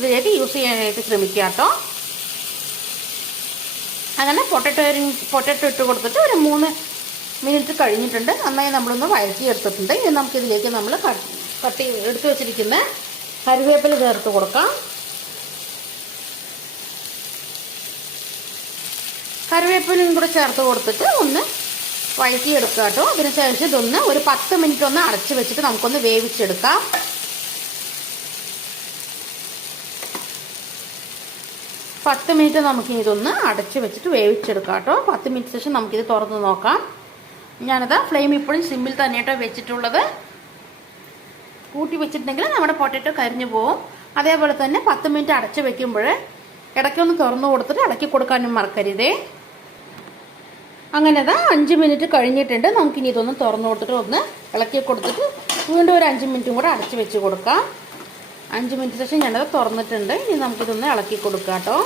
ഇതിലേക്ക് യൂസ് ചെയ്യാനായിട്ട് ശ്രമിക്കുക കേട്ടോ. അങ്ങനെ പൊട്ടറ്റോ ഇട്ട് കൊടുത്തിട്ട് ഒരു 3 മിനിറ്റ് കഴിഞ്ഞിട്ടുണ്ട്. നന്നായി നമ്മളൊന്ന് വഴറ്റി എടുത്തിട്ടുണ്ട്. ഇനി നമുക്കിതിലേക്ക് നമ്മൾ എടുത്ത് വെച്ചിരിക്കുന്ന കറിവേപ്പില ചേർത്ത് കൊടുക്കാം. കറിവേപ്പിലയും കൂടെ ചേർത്ത് കൊടുത്തിട്ട് ഒന്ന് വഴറ്റിയെടുക്കുക കേട്ടോ. അതിനുശേഷം ഇതൊന്ന് ഒരു 10 മിനിറ്റ് ഒന്ന് അടച്ച് വെച്ചിട്ട് നമുക്കൊന്ന് വേവിച്ചെടുക്കാം. 10 മിനിറ്റ് നമുക്കിനി ഇതൊന്ന് അടച്ച് വെച്ചിട്ട് വേവിച്ചെടുക്കാം കേട്ടോ. 10 മിനിറ്റ് ശേഷം നമുക്കിത് തുറന്ന് നോക്കാം. ഞാനത് ഫ്ലെയിം ഇപ്പോഴും സിമ്മിൽ തന്നെയാട്ടോ വെച്ചിട്ടുള്ളത്. കൂട്ടി വെച്ചിട്ടുണ്ടെങ്കിൽ നമ്മുടെ പൊട്ടറ്റോ കരിഞ്ഞു പോകും. അതേപോലെ തന്നെ 10 മിനിറ്റ് അടച്ച് വെക്കുമ്പോൾ ഇടയ്ക്കൊന്ന് തുറന്നു കൊടുത്തിട്ട് ഇളക്കി കൊടുക്കാനും മറക്കരുതേ. അങ്ങനെ 5 മിനിറ്റ് കഴിഞ്ഞിട്ടുണ്ട്. നമുക്കിനി ഇതൊന്ന് തുറന്നു കൊടുത്തിട്ട് ഒന്ന് ഇളക്കി കൊടുത്തിട്ട് വീണ്ടും ഒരു 5 മിനിറ്റും കൂടെ അടച്ച് വെച്ച് കൊടുക്കാം. 5 മിനിറ്റ് ശേഷം ഞാനത് തുറന്നിട്ടുണ്ട്. ഇനി നമുക്കിതൊന്ന് ഇളക്കി കൊടുക്കാം കേട്ടോ.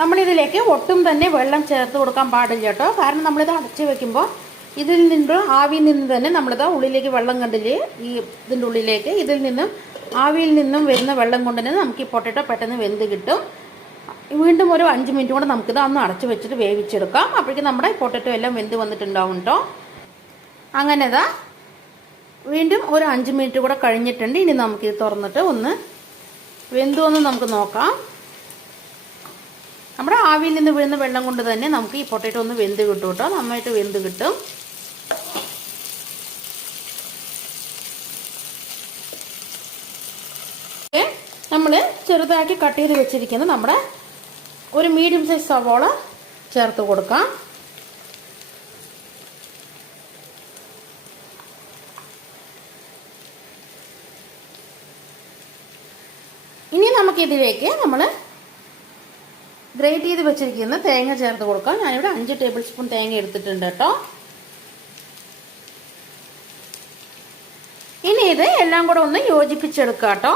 നമ്മളിതിലേക്ക് ഒട്ടും തന്നെ വെള്ളം ചേർത്ത് കൊടുക്കാൻ പാടില്ല കേട്ടോ. കാരണം നമ്മളിത് അടച്ച് വെക്കുമ്പോൾ ഇതിൽ നിന്ന് ആവിയിൽ നിന്ന് തന്നെ നമ്മളിത് ഉള്ളിലേക്ക് വെള്ളം കണ്ടില്ലേ, ഈ ഇതിൻ്റെ ഉള്ളിലേക്ക് ഇതിൽ നിന്നും ആവിയിൽ നിന്നും വരുന്ന വെള്ളം കൊണ്ട് തന്നെ നമുക്ക് ഈ പൊട്ടറ്റോ പെട്ടെന്ന് വെന്ത് കിട്ടും. വീണ്ടും ഒരു 5 മിനിറ്റ് കൂടെ നമുക്കിത് ഒന്ന് അടച്ച് വെച്ചിട്ട് വേവിച്ചെടുക്കാം. അപ്പോഴേക്കും നമ്മുടെ പൊട്ടറ്റോ എല്ലാം വെന്ത് വന്നിട്ടുണ്ടാവും കേട്ടോ. അങ്ങനെ വീണ്ടും ഒരു 5 മിനിറ്റ് കൂടെ കഴിഞ്ഞിട്ടുണ്ട്. ഇനി നമുക്കിത് തുറന്നിട്ട് ഒന്ന് വെന്തുവന്ന് നമുക്ക് നോക്കാം. നമ്മുടെ ആവിയിൽ നിന്ന് വീഴുന്ന വെള്ളം കൊണ്ട് തന്നെ നമുക്ക് ഈ പൊട്ടറ്റോ ഒന്ന് വെന്ത് കിട്ടും കേട്ടോ. നന്നായിട്ട് വെന്ത് കിട്ടും. നമ്മൾ ചെറുതാക്കി കട്ട് ചെയ്ത് വെച്ചിരിക്കുന്ന നമ്മുടെ ഒരു മീഡിയം സൈസ് സവോള ചേർത്ത് കൊടുക്കാം. ഇനി നമുക്കിതിലേക്ക് നമ്മൾ ഗ്രേറ്റ് ചെയ്ത് വെച്ചിരിക്കുന്ന തേങ്ങ ചേർത്ത് കൊടുക്കാം. ഞാനിവിടെ 5 ടേബിൾ സ്പൂൺ തേങ്ങ എടുത്തിട്ടുണ്ട് കേട്ടോ. ഇനി ഇത് എല്ലാം കൂടെ ഒന്ന് യോജിപ്പിച്ചെടുക്കാം കേട്ടോ.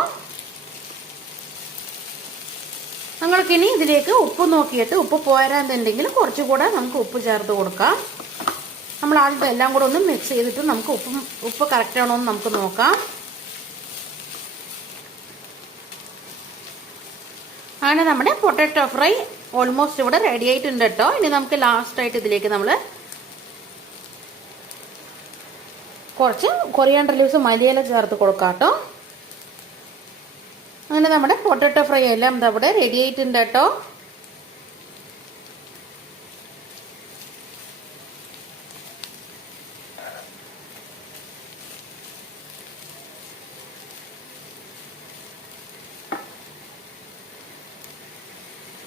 നമ്മൾക്കിനി ഇതിലേക്ക് ഉപ്പ് നോക്കിയിട്ട് ഉപ്പ് പോരാന്നുണ്ടെങ്കിൽ കുറച്ചുകൂടെ നമുക്ക് ഉപ്പ് ചേർത്ത് കൊടുക്കാം. നമ്മൾ ആദ്യം എല്ലാം കൂടെ ഒന്ന് മിക്സ് ചെയ്തിട്ട് നമുക്ക് ഉപ്പ് കറക്റ്റ് ആണോ എന്ന് നമുക്ക് നോക്കാം. അങ്ങനെ നമ്മുടെ പൊട്ടറ്റോ ഫ്രൈ ഓൾമോസ്റ്റ് ഇവിടെ റെഡി ആയിട്ടുണ്ട് കേട്ടോ. ഇനി നമുക്ക് ലാസ്റ്റായിട്ട് ഇതിലേക്ക് നമ്മൾ കുറച്ച് കൊറിയാണ്ടർ ലീവ്സ് മല്ലിയില ചേർത്ത് കൊടുക്കാം കേട്ടോ. അങ്ങനെ നമ്മുടെ പൊട്ടറ്റോ ഫ്രൈ എല്ലാം ഇവിടെ റെഡി ആയിട്ടുണ്ട് കേട്ടോ.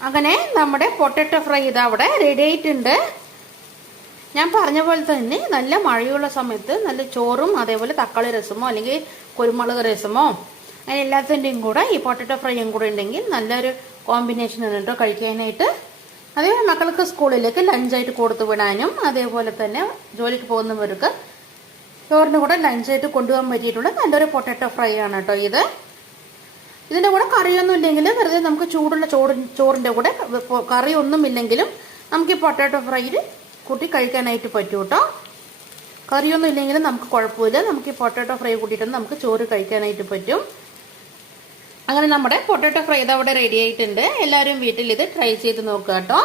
അങ്ങനെ നമ്മുടെ പൊട്ടറ്റോ ഫ്രൈ അവിടെ റെഡി ആയിട്ടുണ്ട്. ഞാൻ പറഞ്ഞ പോലെ തന്നെ നല്ല മഴയുള്ള സമയത്ത് നല്ല ചോറും അതേപോലെ തക്കാളി രസമോ അല്ലെങ്കിൽ കുരുമുളക് രസമോ അങ്ങനെ എല്ലാത്തിൻ്റെയും കൂടെ ഈ പൊട്ടറ്റോ ഫ്രൈയും കൂടെ ഉണ്ടെങ്കിൽ നല്ലൊരു കോമ്പിനേഷൻ ആണ് കേട്ടോ കഴിക്കാനായിട്ട്. അതേപോലെ മക്കൾക്ക് സ്കൂളിലേക്ക് ലഞ്ചായിട്ട് കൊടുത്തു വിടാനും അതേപോലെ തന്നെ ജോലിക്ക് പോകുന്നവർക്ക് ചോറിൻ്റെ കൂടെ ലഞ്ചായിട്ട് കൊണ്ടുപോകാൻ പറ്റിയിട്ടുള്ള നല്ലൊരു പൊട്ടറ്റോ ഫ്രൈ ആണ് കേട്ടോ ഇത്. ഇതിൻ്റെ കൂടെ കറിയൊന്നും ഇല്ലെങ്കിലും വെറുതെ നമുക്ക് ചൂടുള്ള ചോറിൻ്റെ കൂടെ കറിയൊന്നും ഇല്ലെങ്കിലും നമുക്ക് ഈ പൊട്ടാറ്റോ ഫ്രൈയിൽ കൂട്ടി കഴിക്കാനായിട്ട് പറ്റും കേട്ടോ. കറിയൊന്നും ഇല്ലെങ്കിലും നമുക്ക് കുഴപ്പമില്ല. നമുക്ക് ഈ പൊട്ടാറ്റോ ഫ്രൈ കൂട്ടിയിട്ടൊന്നും നമുക്ക് ചോറ് കഴിക്കാനായിട്ട് പറ്റും. അങ്ങനെ നമ്മുടെ പൊട്ടാറ്റോ ഫ്രൈ ഇതവിടെ റെഡി ആയിട്ടുണ്ട്. എല്ലാവരും വീട്ടിൽ ഇത് ട്രൈ ചെയ്ത് നോക്കുക കേട്ടോ.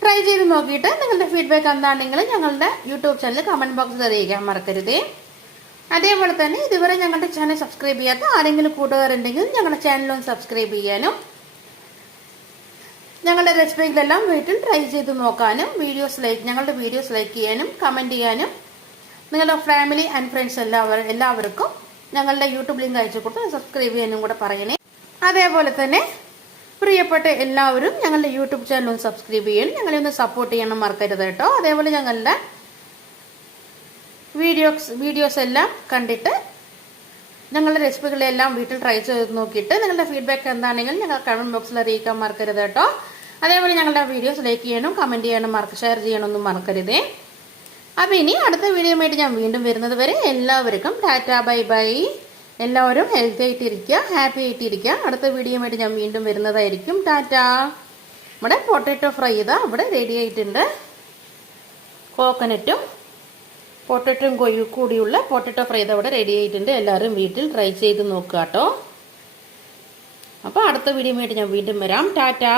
ട്രൈ ചെയ്ത് നോക്കിയിട്ട് നിങ്ങളുടെ ഫീഡ്ബാക്ക് എന്താണെങ്കിലും ഞങ്ങളുടെ യൂട്യൂബ് ചാനൽ കമൻറ്റ് ബോക്സിൽ അറിയിക്കാൻ മറക്കരുതേ. അതേപോലെ തന്നെ ഇതുവരെ ഞങ്ങളുടെ ചാനൽ സബ്സ്ക്രൈബ് ചെയ്യാത്ത ആരെങ്കിലും കൂട്ടുകാരുണ്ടെങ്കിൽ ഞങ്ങളുടെ ചാനലൊന്ന് സബ്സ്ക്രൈബ് ചെയ്യാനും ഞങ്ങളുടെ റെസിപ്പികളെല്ലാം വീട്ടിൽ ട്രൈ ചെയ്ത് നോക്കാനും ഞങ്ങളുടെ വീഡിയോസ് ലൈക്ക് ചെയ്യാനും കമൻറ്റ് ചെയ്യാനും നിങ്ങളുടെ ഫാമിലി ആൻഡ് ഫ്രണ്ട്സ് എല്ലാവർക്കും ഞങ്ങളുടെ യൂട്യൂബ് ലിങ്ക് അയച്ചു കൊടുത്ത് സബ്സ്ക്രൈബ് ചെയ്യാനും കൂടെ പറയണേ. അതേപോലെ തന്നെ പ്രിയപ്പെട്ട എല്ലാവരും ഞങ്ങളുടെ യൂട്യൂബ് ചാനൽ ഒന്ന് സബ്സ്ക്രൈബ് ചെയ്യാനും ഞങ്ങളെ ഒന്ന് സപ്പോർട്ട് ചെയ്യണം മറക്കരുത് കേട്ടോ. അതേപോലെ ഞങ്ങളുടെ വീഡിയോസ് എല്ലാം കണ്ടിട്ട് ഞങ്ങളുടെ റെസിപ്പികളെല്ലാം വീട്ടിൽ ട്രൈ ചെയ്ത് നോക്കിയിട്ട് നിങ്ങളുടെ ഫീഡ്ബാക്ക് എന്താണെങ്കിലും ഞങ്ങൾ കമൻറ്റ് ബോക്സിൽ അറിയിക്കാൻ മറക്കരുത് കേട്ടോ. അതേപോലെ ഞങ്ങളുടെ വീഡിയോസ് ലൈക്ക് ചെയ്യാനും കമൻറ്റ് ചെയ്യാനും ഷെയർ ചെയ്യാനൊന്നും മറക്കരുതേ. അപ്പോൾ ഇനി അടുത്ത വീഡിയോയുമായിട്ട് ഞാൻ വീണ്ടും വരുന്നത് വരെ എല്ലാവർക്കും ടാറ്റാ ബൈ ബൈ. എല്ലാവരും ഹെൽത്തി ആയിട്ടിരിക്കുക, ഹാപ്പി ആയിട്ടിരിക്കുക. അടുത്ത വീഡിയോയുമായിട്ട് ഞാൻ വീണ്ടും വരുന്നതായിരിക്കും. ടാറ്റാ. നമ്മുടെ പൊട്ടാറ്റോ ഫ്രൈ ഇതാ ഇവിടെ റെഡി ആയിട്ടുണ്ട്. കോക്കനറ്റും പൊട്ടറ്റോ കൂടിയുള്ള പൊട്ടറ്റോ ഫ്രൈ ഇതവിടെ റെഡി ആയിട്ടുണ്ട്. എല്ലാവരും വീട്ടിൽ ട്രൈ ചെയ്ത് നോക്കുക കേട്ടോ. അപ്പോൾ അടുത്ത വീഡിയോ ആയിട്ട് ഞാൻ വീണ്ടും വരാം. ടാറ്റാ.